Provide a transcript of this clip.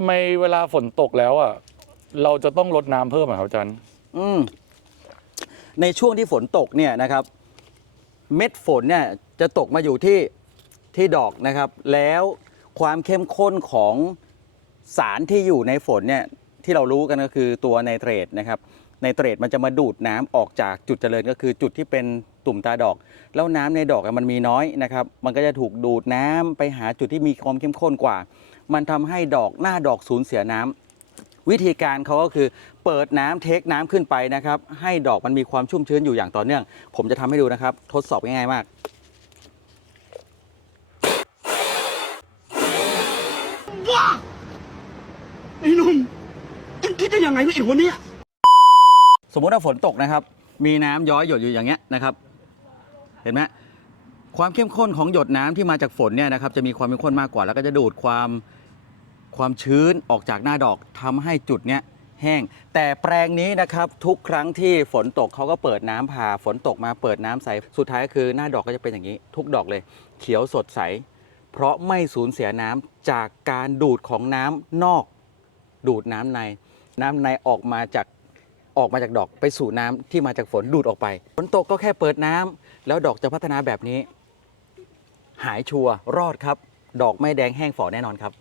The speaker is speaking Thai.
ทำไมเวลาฝนตกแล้วอะเราจะต้องลดน้ำเพิ่มอะครับอาจารย์ อืมในช่วงที่ฝนตกเนี่ยนะครับ เม็ดฝนเนี่ยจะตกมาอยู่ที่ที่ดอกนะครับ แล้วความเข้มข้นของสารที่อยู่ในฝนเนี่ยที่เรารู้กันก็คือตัวไนเตรตนะครับ ไนเตรตมันจะมาดูดน้ำออกจากจุดเจริญก็คือจุดที่เป็นตุ่มตาดอก แล้วน้ำในดอกมันมีน้อยนะครับ มันก็จะถูกดูดน้ำไปหาจุดที่มีความเข้มข้นกว่า มันทำให้ดอกหน้าดอกสูญเสียน้ำวิธีการเขาก็คือเปิดน้ำเทคน้ำขึ้นไปนะครับ ให้ดอกมันมีความชุ่มชื้นอยู่อย่างต่อเนื่อง ผมจะทำให้ดูนะครับ ทดสอบง่ายๆมากไอ้นุ่มเอ็งคิดได้ยังไงวะไอ้หัวเนี้ย มมติว่าฝนตกนะครับ มีน้ำย้อยหยดอยู่อย่างเงี้ยนะครับ เห็นไหมความเข้มข้นของหยดน้ำที่มาจากฝนเนี่ยนะครับจะมีความเข้มข้นมากกว่า แล้วก็จะดูดความความชื้นออกจากหน้าดอกทำให้จุดเนี้ยแห้ง แต่แปลงนี้นะครับทุกครั้งที่ฝนตกเขาก็เปิดน้ำผ่าฝนตกมาเปิดน้ำใสสุดท้ายก็คือหน้าดอกก็จะเป็นอย่างนี้ ทุกดอกเลย เขียวสดใส เพราะไม่สูญเสียน้ำจากการดูดของน้ำนอก ดูดน้ำใน น้ำในออกมาจาก ออกมาจากดอกไปสู่น้ำที่มาจากฝนดูดออกไปฝนตกก็แค่เปิดน้ำแล้วดอกจะพัฒนาแบบนี้ หายชัวร์รอดครับ ดอกไม่แดงแห้งฝ่อแน่นอนครับ